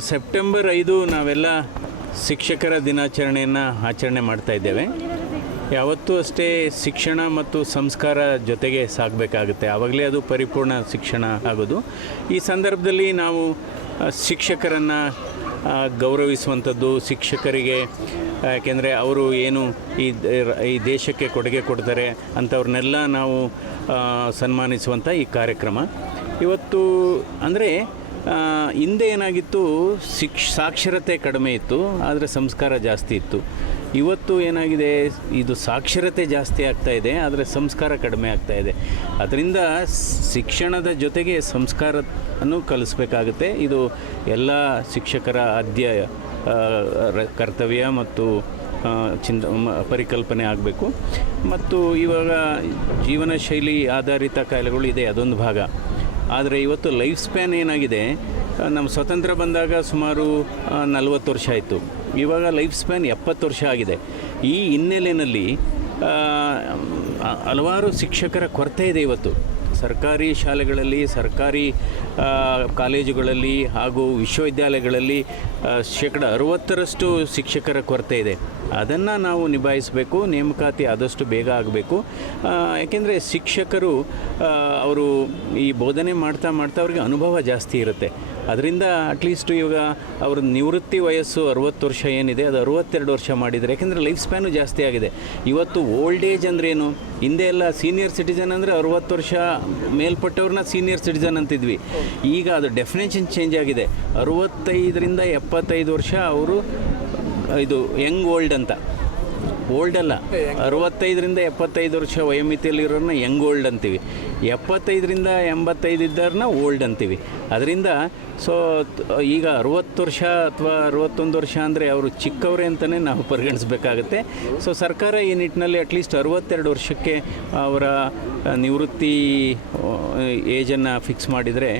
September ಐದು ನಾವೆಲ್ಲ ಶಿಕ್ಷಕರ ದಿನಾಚರಣೆಯನ್ನು ಆಚರಣೆ ಮಾಡ್ತಾ ಇದ್ದೇವೆ. ಯಾವತ್ತೂ ಅಷ್ಟೇ ಶಿಕ್ಷಣ ಮತ್ತು ಸಂಸ್ಕಾರ ಜೊತೆಗೆ ಸಾಗಬೇಕಾಗುತ್ತೆ ಆವಾಗಲೇ ಅದು ಪರಿಪೂರ್ಣ ಶಿಕ್ಷಣ ಆಗೋದು. ಈ ಸಂದರ್ಭದಲ್ಲಿ ನಾವು ಶಿಕ್ಷಕರನ್ನು ಗೌರವಿಸುವಂಥದ್ದು, ಶಿಕ್ಷಕರಿಗೆ, ಯಾಕೆಂದರೆ ಅವರು ಏನು ಈ ಈ ದೇಶಕ್ಕೆ ಕೊಡುಗೆ ಕೊಡ್ತಾರೆ ಅಂಥವ್ರನ್ನೆಲ್ಲ ನಾವು ಸನ್ಮಾನಿಸುವಂಥ ಈ ಕಾರ್ಯಕ್ರಮ. ಇವತ್ತು ಅಂದರೆ ಹಿಂದೆ ಏನಾಗಿತ್ತು? ಶಿಕ್ಷ, ಸಾಕ್ಷರತೆ ಕಡಿಮೆ ಇತ್ತು, ಆದರೆ ಸಂಸ್ಕಾರ ಜಾಸ್ತಿ ಇತ್ತು. ಇವತ್ತು ಏನಾಗಿದೆ? ಇದು ಸಾಕ್ಷರತೆ ಜಾಸ್ತಿ ಆಗ್ತಾ ಇದೆ, ಆದರೆ ಸಂಸ್ಕಾರ ಕಡಿಮೆ ಆಗ್ತಾ ಇದೆ. ಅದರಿಂದ ಶಿಕ್ಷಣದ ಜೊತೆಗೆ ಸಂಸ್ಕಾರವನ್ನು ಕಲಿಸ್ಬೇಕಾಗುತ್ತೆ. ಇದು ಎಲ್ಲ ಶಿಕ್ಷಕರ ಆದ್ಯ ಕರ್ತವ್ಯ ಮತ್ತು ಚಿಂತ ಪರಿಕಲ್ಪನೆ ಆಗಬೇಕು. ಮತ್ತು ಇವಾಗ ಜೀವನ ಶೈಲಿ ಆಧಾರಿತ ಕಾಯಿಲೆಗಳು ಇದೆ, ಅದೊಂದು ಭಾಗ. ಆದರೆ ಇವತ್ತು ಲೈಫ್ ಸ್ಪ್ಯಾನ್ ಏನಾಗಿದೆ ನಮ್ಮ ಸ್ವತಂತ್ರ ಬಂದಾಗ ಸುಮಾರು ನಲವತ್ತು ವರ್ಷ ಆಯಿತು. ಇವಾಗ ಲೈಫ್ ಸ್ಪ್ಯಾನ್ ಎಪ್ಪತ್ತು ವರ್ಷ ಆಗಿದೆ. ಈ ಹಿನ್ನೆಲೆಯಲ್ಲಿ ಹಲವಾರು ಶಿಕ್ಷಕರ ಕೊರತೆ ಇದೆ ಇವತ್ತು. ಸರ್ಕಾರಿ ಶಾಲೆಗಳಲ್ಲಿ, ಸರ್ಕಾರಿ ಕಾಲೇಜುಗಳಲ್ಲಿ ಹಾಗೂ ವಿಶ್ವವಿದ್ಯಾಲಯಗಳಲ್ಲಿ ಶೇಕಡ ಅರುವತ್ತರಷ್ಟು ಶಿಕ್ಷಕರ ಕೊರತೆ ಇದೆ. ಅದನ್ನು ನಾವು ನಿಭಾಯಿಸಬೇಕು, ನೇಮಕಾತಿ ಆದಷ್ಟು ಬೇಗ ಆಗಬೇಕು. ಯಾಕೆಂದರೆ ಶಿಕ್ಷಕರು ಅವರು ಈ ಬೋಧನೆ ಮಾಡ್ತಾ ಮಾಡ್ತಾ ಅವ್ರಿಗೆ ಅನುಭವ ಜಾಸ್ತಿ ಇರುತ್ತೆ. ಅದರಿಂದ ಅಟ್ಲೀಸ್ಟ್ ಇವಾಗ ಅವ್ರ ನಿವೃತ್ತಿ ವಯಸ್ಸು ಅರುವತ್ತು ವರ್ಷ ಏನಿದೆ, ಅದು ಅರುವತ್ತೆರಡು ವರ್ಷ ಮಾಡಿದರೆ, ಯಾಕೆಂದರೆ ಲೈಫ್ ಸ್ಪ್ಯಾನು ಜಾಸ್ತಿ ಆಗಿದೆ. ಇವತ್ತು ಓಲ್ಡ್ ಏಜ್ ಅಂದ್ರೇನು? ಹಿಂದೆ ಎಲ್ಲ ಸೀನಿಯರ್ ಸಿಟಿಜನ್ ಅಂದರೆ ಅರುವತ್ತು ವರ್ಷ ಮೇಲ್ಪಟ್ಟವ್ರನ್ನ ಸೀನಿಯರ್ ಸಿಟಿಸನ್ ಅಂತಿದ್ವಿ. ಈಗ ಅದು ಡೆಫಿನೇಷನ್ ಚೇಂಜ್ ಆಗಿದೆ. ಅರುವತ್ತೈದರಿಂದ ಎಪ್ಪತ್ತೈದು ವರ್ಷ ಅವರು, ಇದು ಯಂಗ್ ಓಲ್ಡ್ ಅಂತ. ಓಲ್ಡ್ ಅಲ್ಲ. ಅರವತ್ತೈದರಿಂದ ಎಪ್ಪತ್ತೈದು ವರ್ಷ ವಯೋಮಿತಿಯಲ್ಲಿರೋರನ್ನ ಯಂಗ್ ಓಲ್ಡ್ ಅಂತೀವಿ. ಎಪ್ಪತ್ತೈದರಿಂದ ಎಂಬತ್ತೈದು ಇದ್ದವ್ರನ್ನ ಓಲ್ಡ್ ಅಂತೀವಿ. ಅದರಿಂದ ಸೊ ಈಗ ಅರುವತ್ತು ವರ್ಷ ಅಥವಾ ಅರುವತ್ತೊಂದು ವರ್ಷ ಅಂದರೆ ಅವರು ಚಿಕ್ಕವರೇ ಅಂತಲೇ ನಾವು ಪರಿಗಣಿಸಬೇಕಾಗತ್ತೆ. ಸೊ ಸರ್ಕಾರ ಈ ನಿಟ್ಟಿನಲ್ಲಿ ಅಟ್ಲೀಸ್ಟ್ ಅರುವತ್ತೆರಡು ವರ್ಷಕ್ಕೆ ಅವರ ನಿವೃತ್ತಿ ಏಜನ್ನು ಫಿಕ್ಸ್ ಮಾಡಿದರೆ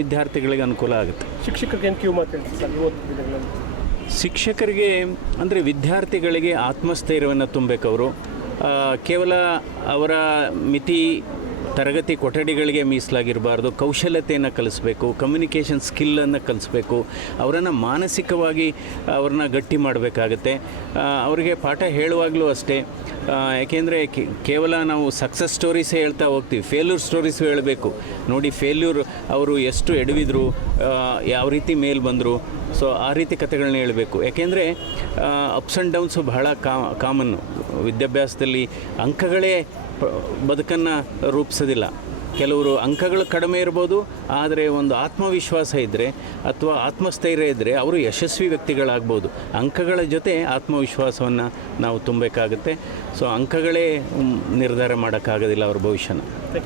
ವಿದ್ಯಾರ್ಥಿಗಳಿಗೆ ಅನುಕೂಲ ಆಗುತ್ತೆ. ಶಿಕ್ಷಕರಿಗೆ ಕ್ಯೂ ಮಾತಾಡ್ತೀವಿ ಸರ್ ಇವತ್ತು ದಿನಗಳಲ್ಲಿ ಶಿಕ್ಷಕರಿಗೆ, ಅಂದರೆ ವಿದ್ಯಾರ್ಥಿಗಳಿಗೆ ಆತ್ಮಸ್ಥೈರ್ಯವನ್ನು ತುಂಬಬೇಕು ಅವರು. ಕೇವಲ ಅವರ ಮಿತಿ, ತರಗತಿ ಕೊಠಡಿಗಳಿಗೆ ಮೀಸಲಾಗಿರಬಾರ್ದು. ಕೌಶಲ್ಯತೆಯನ್ನು ಕಲಿಸ್ಬೇಕು ಕಮ್ಯುನಿಕೇಷನ್ ಸ್ಕಿಲ್ಲನ್ನು ಕಲಿಸ್ಬೇಕು. ಅವರನ್ನು ಮಾನಸಿಕವಾಗಿ ಅವ್ರನ್ನ ಗಟ್ಟಿ ಮಾಡಬೇಕಾಗತ್ತೆ. ಅವರಿಗೆ ಪಾಠ ಹೇಳುವಾಗಲೂ ಅಷ್ಟೇ. ಯಾಕೆಂದರೆ ಕೇವಲ ನಾವು ಸಕ್ಸಸ್ ಸ್ಟೋರೀಸೇ ಹೇಳ್ತಾ ಹೋಗ್ತೀವಿ ಫೇಲ್ಯೂರ್ ಸ್ಟೋರೀಸ್ ಹೇಳಬೇಕು. ನೋಡಿ ಫೇಲ್ಯೂರ್ ಅವರು ಎಷ್ಟು ಎಡವಿದ್ರು ಯಾವ ರೀತಿ ಮೇಲೆ ಬಂದರು ಸೊ ಆ ರೀತಿ ಕಥೆಗಳನ್ನ ಹೇಳಬೇಕು. ಯಾಕೆಂದರೆ ಅಪ್ಸ್ ಆ್ಯಂಡ್ ಡೌನ್ಸು ಬಹಳ ಕಾ ಕಾಮನ್ನು ವಿದ್ಯಾಭ್ಯಾಸದಲ್ಲಿ ಅಂಕಗಳೇ ಬದುಕನ್ನು ರೂಪಿಸೋದಿಲ್ಲ. ಕೆಲವರು ಅಂಕಗಳು ಕಡಿಮೆ ಇರ್ಬೋದು, ಆದರೆ ಒಂದು ಆತ್ಮವಿಶ್ವಾಸ ಇದ್ದರೆ ಅಥವಾ ಆತ್ಮಸ್ಥೈರ್ಯ ಇದ್ದರೆ ಅವರು ಯಶಸ್ವಿ ವ್ಯಕ್ತಿಗಳಾಗ್ಬೋದು. ಅಂಕಗಳ ಜೊತೆ ಆತ್ಮವಿಶ್ವಾಸವನ್ನು ನಾವು ತುಂಬಬೇಕಾಗುತ್ತೆ. ಸೊ ಅಂಕಗಳೇ ನಿರ್ಧಾರ ಮಾಡೋಕ್ಕಾಗೋದಿಲ್ಲ ಅವ್ರ ಭವಿಷ್ಯನ.